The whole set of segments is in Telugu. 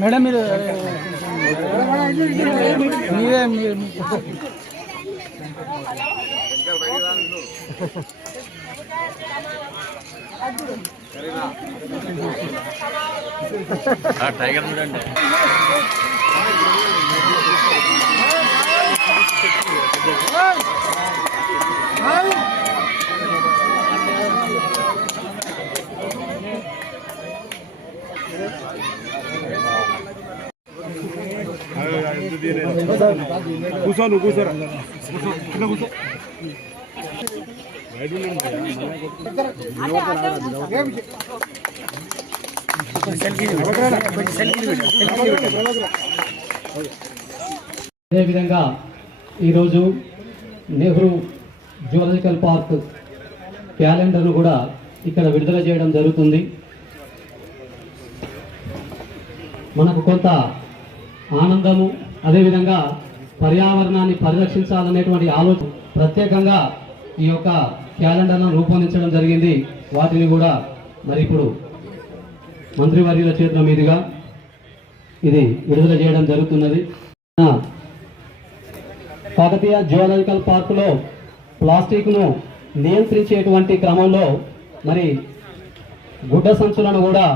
మేడం మీరు మీరే టైగర్ చూడండి. కూర్చో నువ్వు కూర్చోరా కూర్చో అదేవిధంగా ఈరోజు నెహ్రూ జూలాజికల్ పార్క్ క్యాలెండర్ను కూడా ఇక్కడ విడుదల చేయడం జరుగుతుంది. మనకు కొంత ఆనందము, అదేవిధంగా పర్యావరణాన్ని పరిరక్షించాలనేటువంటి ఆలోచన ప్రత్యేకంగా ఈ యొక్క క్యాలెండర్ను రూపొందించడం జరిగింది. వాటిని కూడా మరి ఇప్పుడు మంత్రివర్యుల చేతుల మీదుగా ఇది విడుదల చేయడం జరుగుతున్నది. కాకతీయ జూలాజికల్ పార్కులో ప్లాస్టిక్ను నియంత్రించేటువంటి క్రమంలో మరి గుడ్డ సంచులను కూడా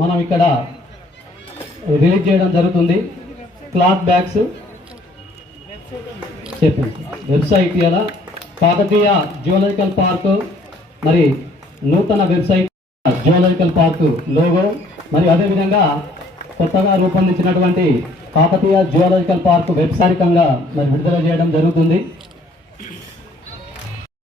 మనం ఇక్కడ రిలీజ్ చేయడం జరుగుతుంది. క్లాత్ బ్యాగ్స్ చెప్పండి వెబ్సైట్ ఇలా కాకతీయ జూలాజికల్ పార్క్ మరి నూతన వెబ్సైట్ జూలాజికల్ పార్క్ లోగో మరి అదేవిధంగా కొత్తగా రూపొందించినటువంటి కాకతీయ జూలాజికల్ పార్క్ వెబ్సైట్ మరి విడుదల చేయడం జరుగుతుంది.